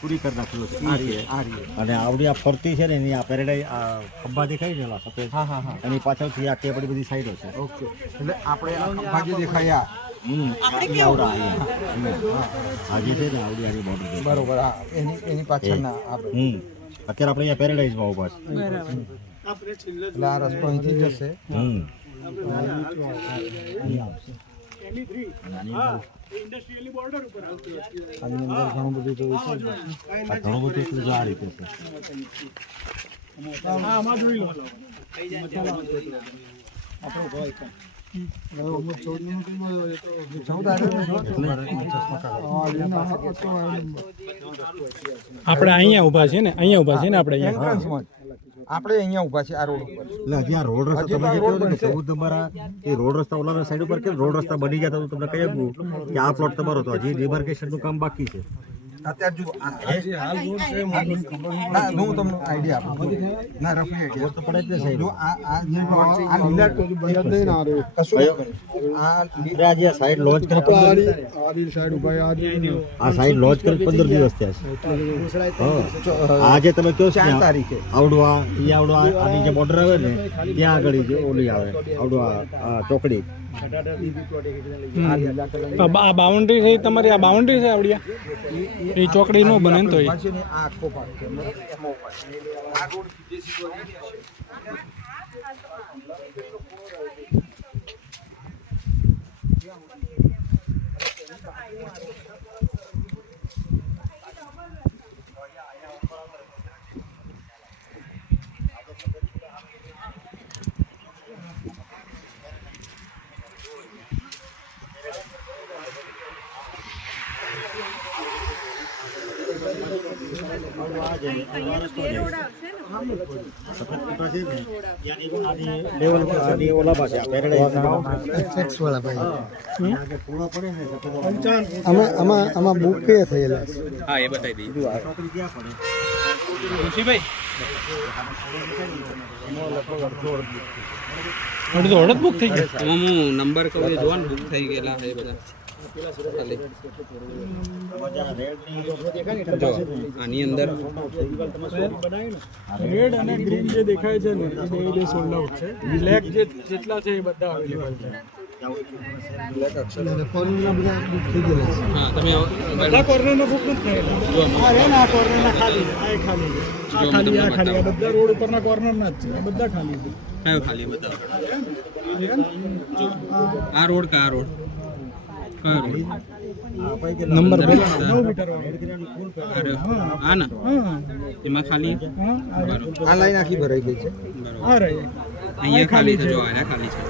પૂરી કરી નાખેલો છે અને આવડી આ ફરતી છે ને એની આ પેરેડાઈ આ ખંભા દેખાય છે સફેદ એની પાછળથી આ કેપડી બધી સાઈડો છે. ઓકે, એટલે આપણે આ ખંભા જે દેખાયા આવડા આજે છે ને આવડી આની બોર્ડર બરોબર, હા એની પાછળના આપણે અત્યારે આપણે અહીંયા પેરેડાઈઝમાં ઉભા છે. એટલે આ રસ્તો અહીંથી જશે. ઇન્ડસ્ટ્રીયલી બોર્ડર ઉપર આની અંદર ઘણું બધું જોયું છે. ઘણું બધું એટલે જો આ રીતે છે. આમાં જોઈ લો. આપણે અહીંયા ઊભા છે ને આપણે એન્ટ્રન્સમાં આપણે અહીંયા ઊભા છે આ રોડ ઉપર. એટલે હજી આ રોડ રસ્તા તમે જે કહો ને કે તમારા એ રોડ રસ્તા ઓલા સાઈડ ઉપર કે રોડ રસ્તા બની ગયા તો તમને કહી આપું કે આ પ્લોટ તમારો તો હજી ડિમાર્કેશનનું કામ બાકી છે. અત્યારે જો હું તમને આઈડિયા આપું ના રફલી આઈડિયા તો પડે જ ને સાહેબ. જો આ જે સાઈડ લોન્ચ કરી આ સાઈડ લોન્ચ કરી 15 દિવસ થયા છે. આજે તમે કહો છો 4 તારીખે આવડું આની જે બોર્ડર આવે ને ત્યાં આગળ જે ઓલી આવે આવડું આ ચોકડી આ બાઉન્ડ્રી છે તમારી, આ બાઉન્ડ્રી છે આવડિયા એ ચોકડી નો બને તો આ આખો ભાગ છે એમાં ઉભા છે. આ રોડ સીધે સીધો આવી જશે. આમાં બુક કે થયેલા છે. હા એ બતાવી દીધું. અડધ બુક થઈ ગયા. હું નંબર કહું જોવા ને બુક થઈ ગયેલા છે બધા. આની અંદર રેડ અને ગ્રીન જે દેખાય છે ને એ બે સોલ્ડ આઉટ છે. બ્લેક જે જેટલા છે એ બધા અવેલેબલ છે. કોર્નરના બધા બુક થઈ ગયેલા છે. હા તમે બધા કોર્નરનો બુક નથી થયેલા. આ રે ને આ કોર્નરના ખાલી છે, આ ખાલી છે, આ ખાલી, આ ખાલી, આ બધા રોડ ઉપરના કોર્નરના જ છે, આ બધા ખાલી છે. કયો ખાલી બધા આ રોડ કા આ રોડ કયો રોડ નંબર 9 મીટર વાળો. હા ના એમાં ખાલી આ લાઈન આખી ભરાઈ ગઈ છે. આ રે અહીંયા ખાલી છે. જો આ ખાલી છે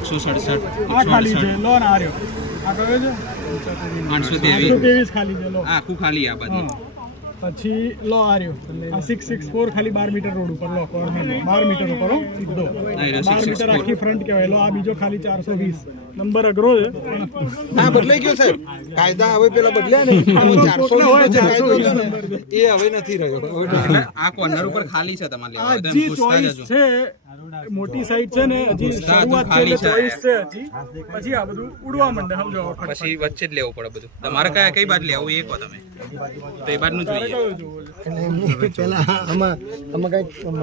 167 આ ખાલી છે. લો ને આ રહ્યો, આ કયો છે 823 ખાલી છે. લો આખું ખાલી આ બાજુ. પછી લો આ રહ્યો આ 664 ખાલી 12 મીટર રોડ ઉપર. લો કોર્નર 12 મીટર ઉપર સીધો 12 મીટર આખી ફ્રન્ટ કહેવાય. લો આ બીજો ખાલી 420 નંબર અઘરો છે. ના બદલાઈ ગયો સાહેબ, કાયદા હવે પેલા બદલ્યા ને 400 જે કાયદો હતો ને એ હવે નથી રહ્યો. એટલે આ કોર્નર ઉપર ખાલી છે તમારે લેવા આ હોય તો એમ હજી પૂછતા ચોઈસ જજો. છે, મોટી સાઈડ છે ને હજી શરૂઆત છે એટલે ચોઈસ છે હજી. પછી આ બધું ઉડવા માંડે સમજો. પછી વચ્ચે જ લેવું પડે બધું. તમારે કઈ બાજુ લેવું એ કહો તમે, તો એ બાજુનું જોઈએ. એટલે એમની પેલા આમાં કઈક